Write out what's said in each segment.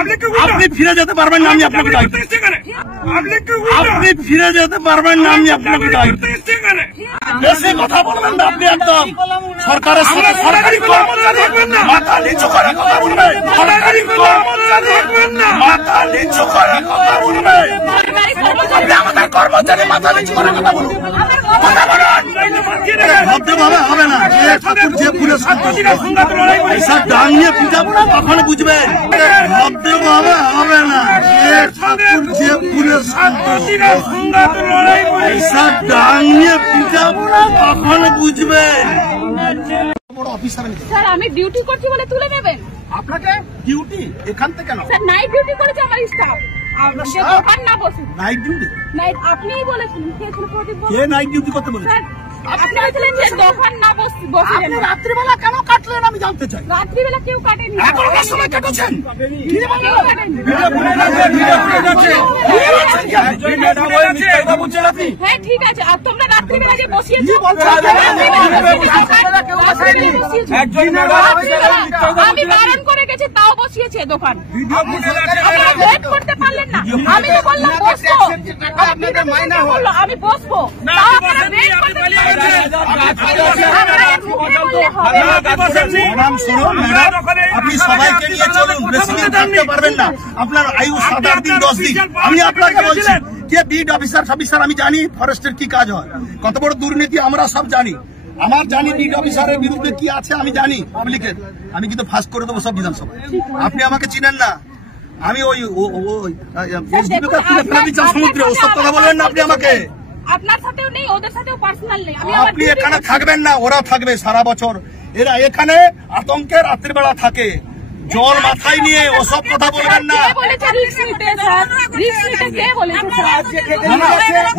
আপনি ফিরে যেতে পারবেন না, আমি আপনাকে দায়িত্ব। আপনি ফিরে যেতে পারবেন না, আমি আপনাকে দায়িত্ব। বেশি কথা বলবেন না আপনি, একদম সরকারের সাথে সরকারি কর্মচারী মাথা নিচু করে কথা বলবেন, সরকারি কর্মচারী মাথা নিচু করে কথা বলবেন। আপনি আমাদের কর্মচারী মাথা নিচু করে কথা বলুন, কথা বলুন। ভদ্রভাবে হবে না, যে পুরো এইসব ডাং নিয়ে পিঠাবো না, তখন বুঝবেন। ভদ্রভাবে হবে না, যে পুরো এইসব ডাং নিয়ে পিঠাবো না, তখন বুঝবেন। স্যার আমি ডিউটি করছি বলে তুলে নেবেন? আপনাকে ডিউটি এখান থেকে কেন? স্যার নাইট ডিউটি করেছে আমার স্টাফ। দোকান না বসে নাইট ডিউটি? নাইট আপনিই বলেছিলেন। কে ছিল প্রদীপ? কে নাইট ডিউটি করতে বলেছে? স্যার আপনি বলেছিলেন যে দোকান না বসে। আপনি রাত্রিবেলা কেন কাটলেন আমি জানতে চাই। রাত্রিবেলা কেউ কাটেনি। এখনকার সময় কেটেছেন? হ্যাঁ ঠিক আছে, আর তোমরা রাত্রিবেলা যে বসিয়েছো আমি বারণ করে গেছি, তাও বসিয়েছে দোকান। ওয়েট করতে পারলেন না, আমি তো বললাম বসবো, আপনি তো বললো আমি বসবো, তাও আপনারা ওয়েট করতে পারলেন না। আপনি সবাইকে নিয়ে চলুন, বেশি দিন থাকতে পারবেন না। আপনার আয়ু 7-8 দিন 10 দিন। আমি আপনাকে বলছি যে বিট অফিসার আমি জানি ফরেস্টের কি কাজ হয়, কত বড় দুর্নীতি আমরা সব জানি। আমার জানি বিট অফিসারের বিরুদ্ধে কি আছে আমি জানি পাবলিকের। আমি কিন্তু ফাঁস করে দেবো সব বিধানসভা। আপনি আমাকে চিনেন না, আমি ওই সমুদ্রে ওসব কথা বলবেন না আপনি আমাকে। আপনার সাথেও নেই, ওদের সাথেও পার্সোনাল নেই। আপনি এখানে থাকবেন না, ওরা থাকবে সারা বছর। এরা এখানে আতঙ্কে রাত্রিবেলা থাকে, জল মাথায় নিয়ে ওসব কথা বলবেন না।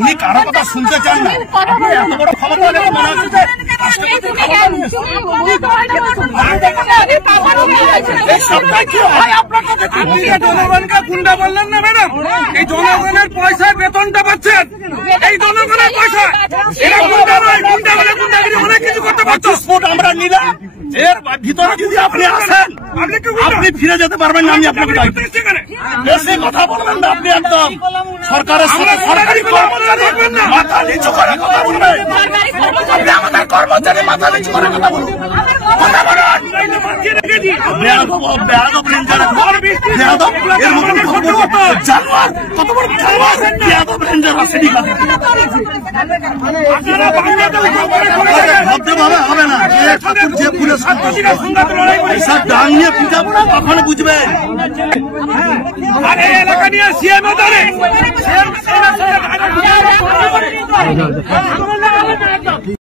উনি কারো কথা শুনতে চান না। আপনি এত বড় ক্ষমতা নেই মনে হচ্ছে জনগণকে গুন্ডা বললেন না ম্যাডাম? এই জনগণের পয়সায় বেতনটা পাচ্ছেন, এই জনগণের পয়সা। এরা গুন্ডা নয়, গুন্ডা বলে গুন্ডাগিরি অনেক কিছু করতে পারছো। স্পোর্ট আমরা নিলাম, এর ভিতরে যদি আপনি আসেন আপনি ফিরে যেতে পারবেন না, আমি আপনাকে দায়িত্ব। বেশি কথা বলবেন না আপনি, একদম সরকারের সাথে সরকারি কর্মচারী মাথা নিচু করে কথা বলবেন। আপনি আমাদের কর্মচারী মাথা নিচু করে কথা বলুন, কথা বলুন। ভদ্রভাবে হবে না, যে পুরো এইসব ডাং নিয়ে পিঠাবো না, তখন বুঝবেন। আর এই এলাকা নিয়ে সিএম